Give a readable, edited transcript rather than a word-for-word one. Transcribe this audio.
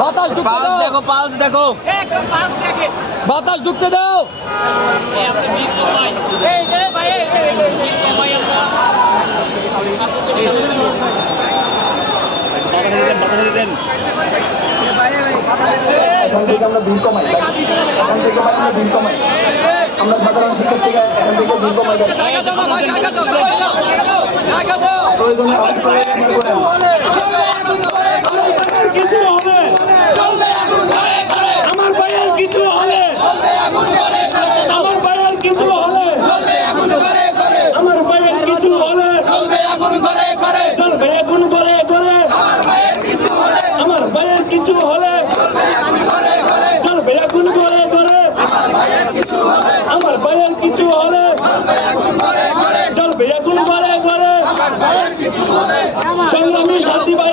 বাতাস দেখো, পালস দেখো, বাতাস ঢুকতে দাও। এখান থেকে আমরা ভিড় কমাই, এখান থেকে আমরা ভিড় কমাই, আমরা সাধারণ শিক্ষার্থীরা এখান থেকে ভিড় কমাই। প্রয়োজনে কিছু হবে, আমার ভাইয়ের কিছু হলে, আমার ভাইয়ের কিছু হলে, আমার ভাইয়ের কিছু হলে চলবে আগুন করে করে, আমার ভাইয়ের কিছু হলে চলবে আগুন করে করে, আমার ভাইয়ের কিছু হলে চলবে আগুন করে করে। সংগ্রামী শান্তিবাহী